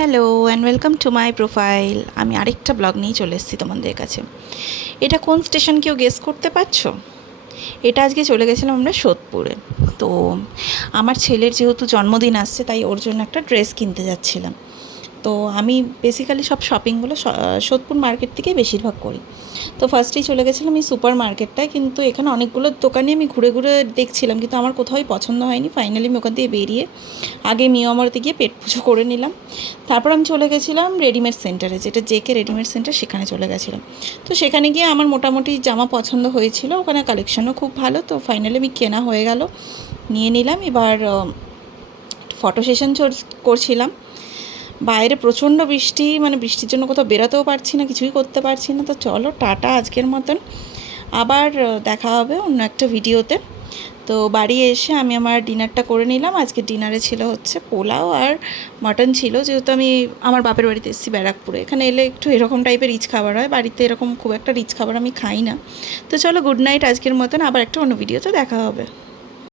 Hello and welcome to my profile. আমি আরেকটা blog নিয়ে চলে এসেছি তোমাদের কাছে। এটা কোন স্টেশন কেউ গেস করতে পারছো? এটা আজকে চলে গেছিলাম আমরা সোদপুরে। তো আমার ছেলের যেহেতু জন্মদিন আসছে, তাই ওর জন্য একটা ড্রেস কিনতে যাচ্ছিলাম। তো আমি বেসিক্যালি সব শপিংগুলো সোদপুর মার্কেট থেকেই বেশিরভাগ করি। তো ফার্স্টেই চলে গেছিলাম এই সুপার মার্কেটটায়, কিন্তু এখানে অনেকগুলো দোকানে আমি ঘুরে ঘুরে দেখছিলাম, কিন্তু আমার কোথাওই পছন্দ হয়নি। ফাইনালি আমি ওখান থেকে বেরিয়ে আগে মিয়ামরতে গিয়ে পেট পুজো করে নিলাম। তারপর আমি চলে গেছিলাম রেডিমেড সেন্টারে, যেটা জেকে রেডিমেড সেন্টার, সেখানে চলে গেছিলাম। তো সেখানে গিয়ে আমার মোটামুটি জামা পছন্দ হয়েছিল, ওখানে কালেকশনও খুব ভালো। তো ফাইনালি আমি কেনা হয়ে গেল, নিয়ে নিলাম। এবার ফটো সেশন করছিলাম। বাইরে প্রচণ্ড বৃষ্টি, মানে বৃষ্টির জন্য কোথাও বেরোতেও পারছি না, কিছুই করতে পারছি না। তো চলো টাটা আজকের মতন, আবার দেখা হবে অন্য একটা ভিডিওতে। তো বাড়ি এসে আমি আমার ডিনারটা করে নিলাম। আজকে ডিনারে ছিল হচ্ছে পোলাও আর মাটন ছিল, যেহেতু আমি আমার বাপের বাড়িতে এসেছি ব্যারাকপুরে। এখানে এলে একটু এরকম টাইপের রিচ খাবার হয়, বাড়িতে এরকম খুব একটা রিচ খাবার আমি খাই না। তো চলো গুড নাইট আজকের মতন, আবার একটা অন্য ভিডিওতে দেখা হবে।